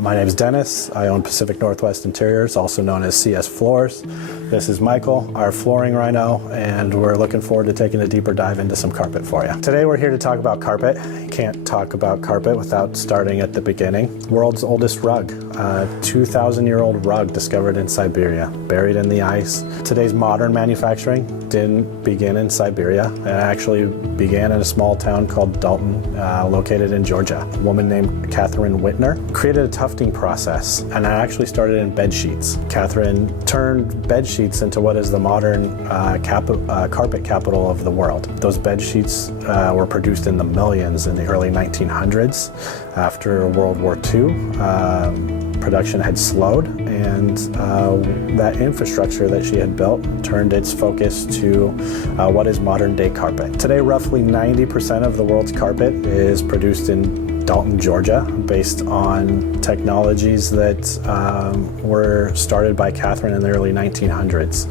My name is Dennis. I own Pacific Northwest Interiors, also known as CS Floors. This is Michael, our Flooring Rhino, and we're looking forward to taking a deeper dive into some carpet for you. Today we're here to talk about carpet. You can't talk about carpet without starting at the beginning. World's oldest rug, a 2,000-year-old rug discovered in Siberia, buried in the ice. Today's modern manufacturing didn't begin in Siberia. It actually began in a small town called Dalton, located in Georgia. A woman named Catherine Whitner created a tufting process, and it actually started in bed sheets. Catherine turned bed sheets into what is the modern carpet capital of the world. Those bed sheets were produced in the millions in the early 1900s. After World War II, production had slowed, and that infrastructure that she had built turned its focus to what is modern day carpet. Today, roughly 90% of the world's carpet is produced in Dalton, Georgia, based on technologies that were started by Catherine in the early 1900s.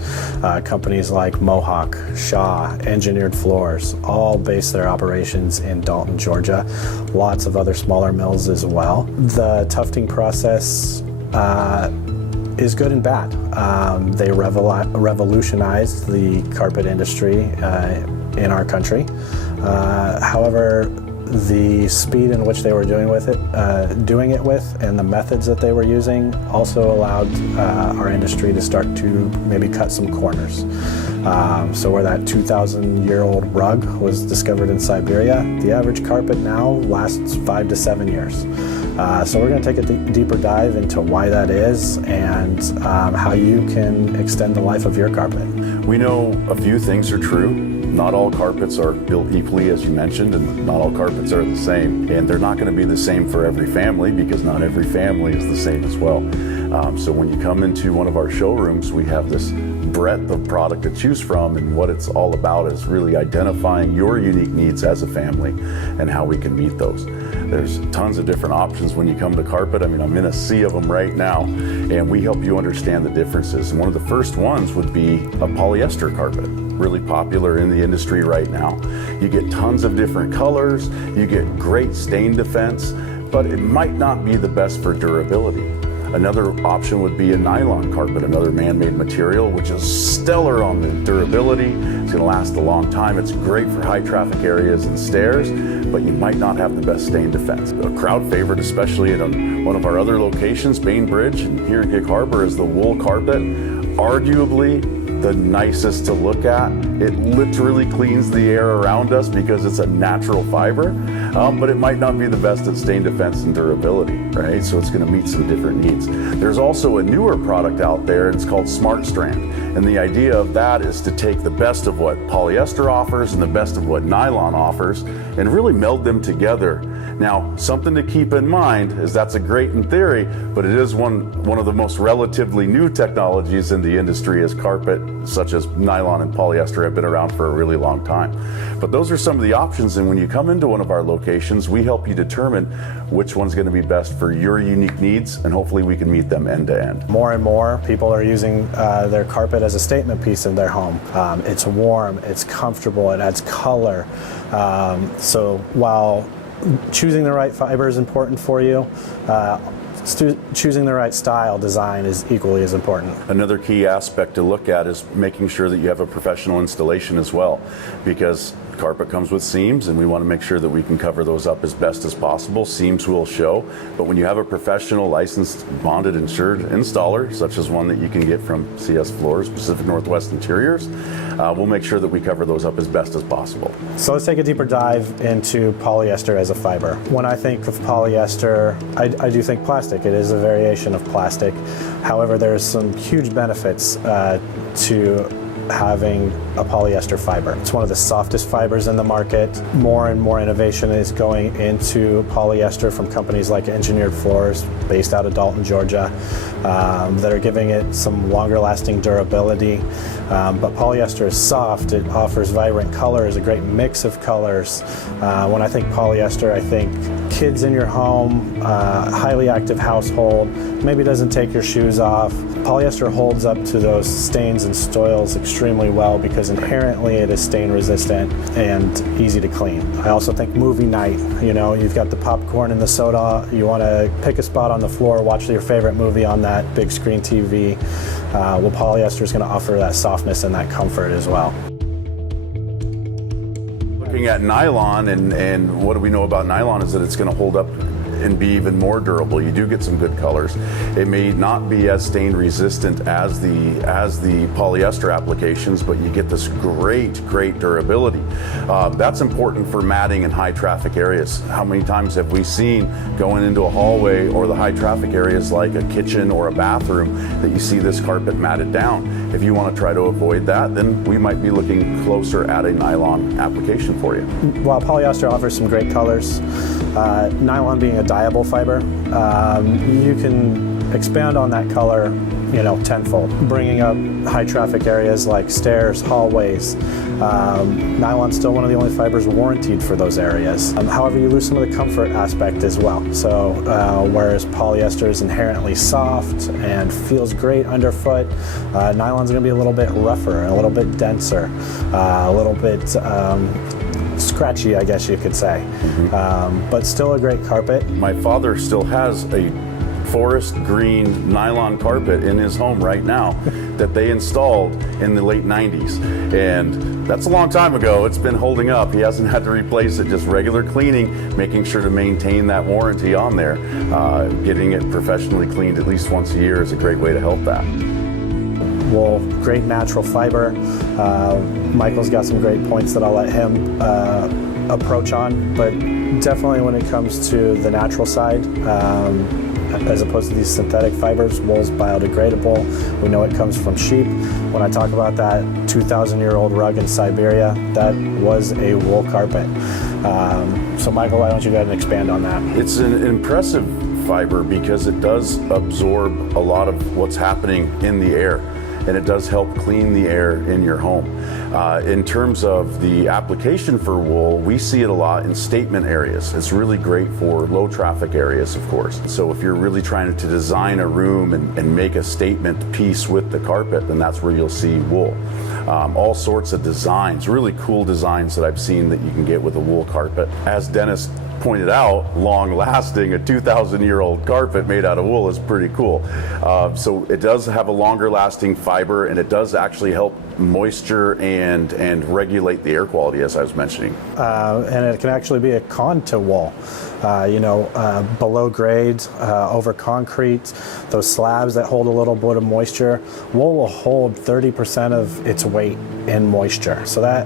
Companies like Mohawk, Shaw, Engineered Floors, all base their operations in Dalton, Georgia. Lots of other smaller mills as well. The tufting process is good and bad. They revolutionized the carpet industry in our country. However, the speed in which they were doing it with, and the methods that they were using also allowed our industry to start to maybe cut some corners. So where that 2,000-year-old rug was discovered in Siberia, the average carpet now lasts 5 to 7 years. So we're going to take a deeper dive into why that is and how you can extend the life of your carpet. We know a few things are true. Not all carpets are built equally, as you mentioned, and not all carpets are the same. And they're not going to be the same for every family, because not every family is the same as well. So when you come into one of our showrooms, we have this breadth of product to choose from, and what it's all about is really identifying your unique needs as a family and how we can meet those. There's tons of different options when you come to carpet. I mean, I'm in a sea of them right now, and we help you understand the differences. And one of the first ones would be a polyester carpet, really popular in the industry right now. You get tons of different colors, you get great stain defense, but it might not be the best for durability. Another option would be a nylon carpet, another man-made material, which is stellar on the durability. It's going to last a long time. It's great for high traffic areas and stairs, but you might not have the best stain defense. A crowd favorite, especially at one of our other locations, Bainbridge, and here in Gig Harbor, is the wool carpet. Arguably the nicest to look at. It literally cleans the air around us because it's a natural fiber, but it might not be the best at stain defense and durability, right? So it's going to meet some different needs. There's also a newer product out there, it's called Smart Strand. And the idea of that is to take the best of what polyester offers and the best of what nylon offers and really meld them together. Now, something to keep in mind is that's a great in theory, but it is one of the most relatively new technologies in the industry, as carpet, such as nylon and polyester, have been around for a really long time. But those are some of the options, and when you come into one of our locations, we help you determine which one's going to be best for your unique needs, and hopefully we can meet them end to end. More and more people are using their carpet as a statement piece in their home. It's warm, it's comfortable, it adds color. So while choosing the right fiber is important for you, choosing the right style design is equally as important. Another key aspect to look at is making sure that you have a professional installation as well, because carpet comes with seams, and we want to make sure that we can cover those up as best as possible. Seams will show, but when you have a professional, licensed, bonded, insured installer, such as one that you can get from CS Floors, Pacific Northwest Interiors, we'll make sure that we cover those up as best as possible. So let's take a deeper dive into polyester as a fiber. When I think of polyester, I do think plastic. It is a variation of plastic. However, there's some huge benefits to having a polyester fiber. It's one of the softest fibers in the market. More and more innovation is going into polyester from companies like Engineered Floors, based out of Dalton, Georgia, that are giving it some longer lasting durability. But polyester is soft, it offers vibrant colors, a great mix of colors. When I think polyester, I think kids in your home, highly active household, maybe doesn't take your shoes off. Polyester holds up to those stains and soils extremely extremely well because inherently it is stain resistant and easy to clean. I also think movie night, you know, you've got the popcorn and the soda, you want to pick a spot on the floor, watch your favorite movie on that big screen TV. Well, polyester is going to offer that softness and that comfort as well. Looking at nylon, and what do we know about nylon is that it's going to hold up and be even more durable. You do get some good colors. It may not be as stain resistant as the polyester applications, but you get this great durability. That's important for matting in high traffic areas. How many times have we seen going into a hallway or the high traffic areas like a kitchen or a bathroom that you see this carpet matted down? If you want to try to avoid that, then we might be looking closer at a nylon application for you. While polyester offers some great colors, nylon being a dyeable fiber, you can expand on that color, you know, tenfold. Bringing up high traffic areas like stairs, hallways, nylon's still one of the only fibers warranted for those areas. However, you lose some of the comfort aspect as well. So whereas polyester is inherently soft and feels great underfoot, nylon's going to be a little bit rougher, a little bit denser, a little bit scratchy, I guess you could say, but still a great carpet. My father still has a forest green nylon carpet in his home right now that they installed in the late 90s, and that's a long time ago. It's been holding up. He hasn't had to replace it, just regular cleaning, making sure to maintain that warranty on there. Getting it professionally cleaned at least once a year is a great way to help that. Wool, great natural fiber. Michael's got some great points that I'll let him approach on, but definitely when it comes to the natural side, as opposed to these synthetic fibers, wool's biodegradable. We know it comes from sheep. When I talk about that 2,000-year-old rug in Siberia, that was a wool carpet. So Michael, why don't you go ahead and expand on that? It's an impressive fiber because it does absorb a lot of what's happening in the air, and it does help clean the air in your home. In terms of the application for wool, we see it a lot in statement areas. It's really great for low traffic areas, of course. So if you're really trying to design a room and make a statement piece with the carpet, then that's where you'll see wool. All sorts of designs, really cool designs that I've seen that you can get with a wool carpet. As Dennis pointed out, long lasting, a 2,000-year-old carpet made out of wool is pretty cool. So it does have a longer lasting fiber, and it does actually help moisture and regulate the air quality, as I was mentioning. And it can actually be a con to wool. Below grade, over concrete, those slabs that hold a little bit of moisture, wool will hold 30% of its weight in moisture. So that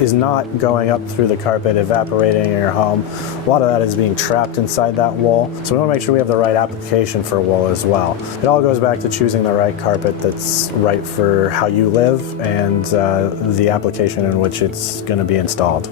is not going up through the carpet, evaporating in your home. A lot of that is being trapped inside that wool. So we want to make sure we have the right application for wool as well. It all goes back to choosing the right carpet that's right for how you live and the application in which it's going to be installed.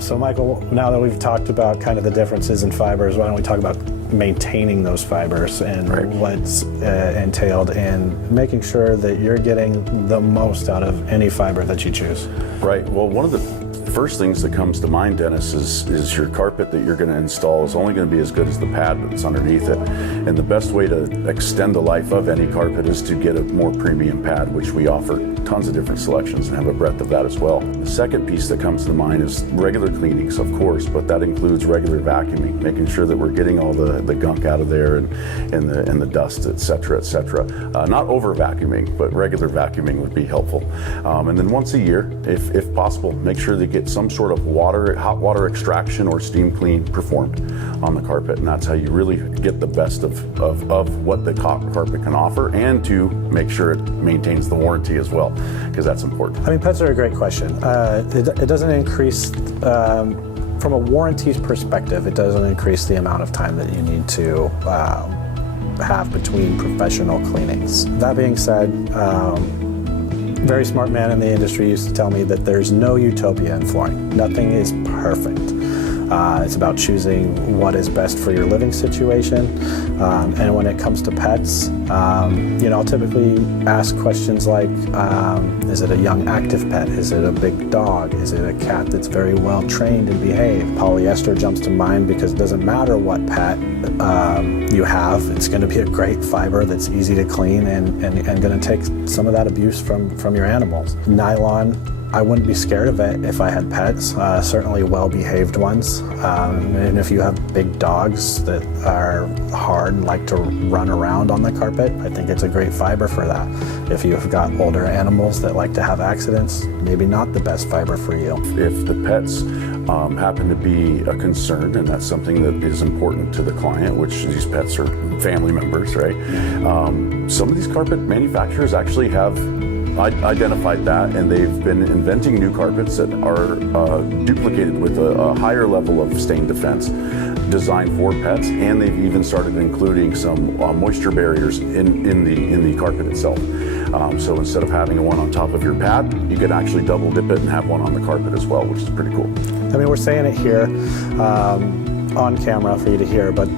So Michael, now that we've talked about kind of the differences in fibers, why don't we talk about maintaining those fibers and what's entailed in making sure that you're getting the most out of any fiber that you choose. Right. Well, one of the first things that comes to mind, Dennis, is your carpet that you're going to install is only going to be as good as the pad that's underneath it. And the best way to extend the life of any carpet is to get a more premium pad, which we offer tons of different selections and have a breadth of that as well. The second piece that comes to mind is regular cleanings, of course, but that includes regular vacuuming, making sure that we're getting all the gunk out of there and the dust, et cetera, et cetera. Not over vacuuming, but regular vacuuming would be helpful. And then once a year, if possible, make sure that you get some sort of hot water extraction or steam clean performed on the carpet, and that's how you really get the best of what the carpet can offer, and to make sure it maintains the warranty as well, because that's important. I mean, pets are a great question. It doesn't increase, from a warranties perspective, it doesn't increase the amount of time that you need to have between professional cleanings. That being said, very smart man in the industry used to tell me that there's no utopia in flooring. Nothing is perfect. It's about choosing what is best for your living situation. And when it comes to pets, I'll typically ask questions like, is it a young active pet? Is it a big dog? Is it a cat that's very well trained and behaved? Polyester jumps to mind because it doesn't matter what pet you have, it's going to be a great fiber that's easy to clean and going to take some of that abuse from your animals. Nylon, I wouldn't be scared of it if I had pets, certainly well-behaved ones. And if you have big dogs that are hard and like to run around on the carpet, I think it's a great fiber for that. If you've got older animals that like to have accidents, maybe not the best fiber for you. If the pets happen to be a concern, and that's something that is important to the client, which these pets are family members, right? Some of these carpet manufacturers actually have identified that, and they've been inventing new carpets that are duplicated with a higher level of stain defense designed for pets, and they've even started including some moisture barriers in the carpet itself. So instead of having one on top of your pad, you can actually double dip it and have one on the carpet as well, which is pretty cool. I mean, we're saying it here on camera for you to hear, but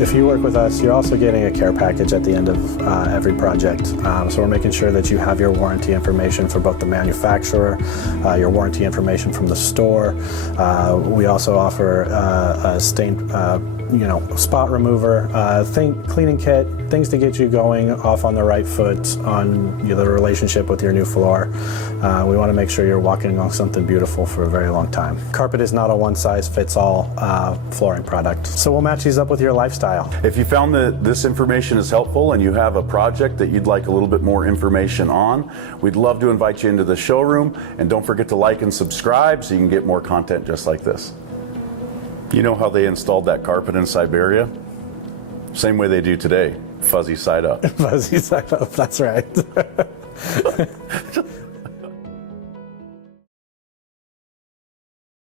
if you work with us, you're also getting a care package at the end of every project. So we're making sure that you have your warranty information for both the manufacturer, your warranty information from the store. We also offer a stain spot remover, cleaning kit, things to get you going off on the right foot on the relationship with your new floor. We want to make sure you're walking on something beautiful for a very long time. Carpet is not a one-size-fits-all flooring product, so we'll match these up with your lifestyle. If you found that this information is helpful and you have a project that you'd like a little bit more information on, we'd love to invite you into the showroom, and don't forget to like and subscribe so you can get more content just like this. You know how they installed that carpet in Siberia? Same way they do today, fuzzy side up. Fuzzy side up, that's right.